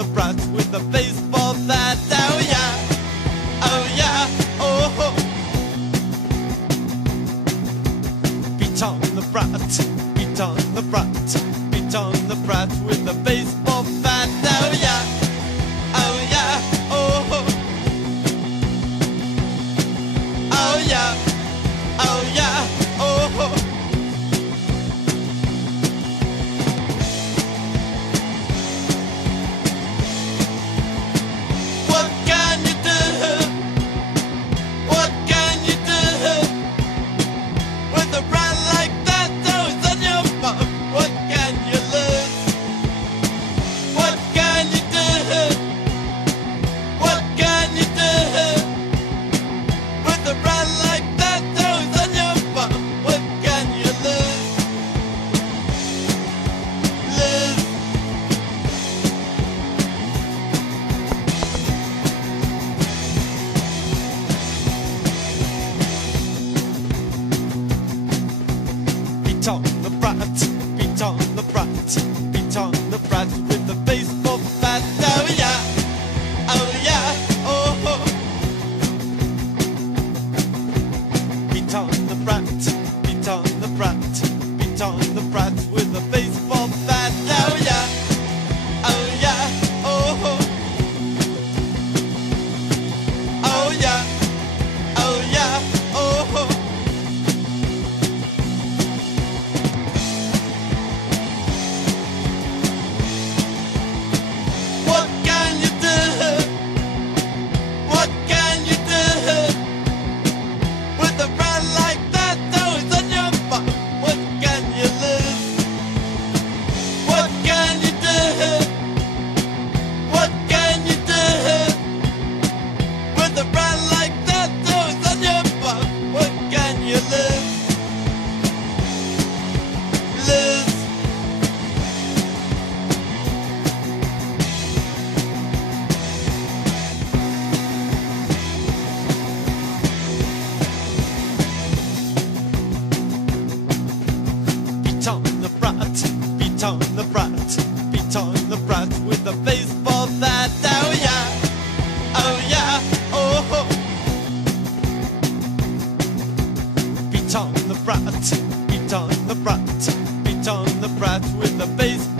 the brat with the baseball bat. Oh yeah, oh yeah, oh. Beat on the brat, beat on the brat, beat on the brat with the baseball bat. Oh yeah, oh yeah, oh. Oh yeah, oh yeah, oh. Beat on the brat, beat on the brat, beat on the brat with the baseball bat. Oh yeah, oh yeah, oh. Beat on the brat, beat on the brat, beat on the brat with the baseball bat. Oh yeah, oh yeah, oh. Oh yeah, oh yeah, oh. Beat on the brat, beat on the brat, beat on the brat with the baseball bat. Oh yeah, oh yeah, oh. Beat on the brat, beat on the brat, beat on the brat with the baseball.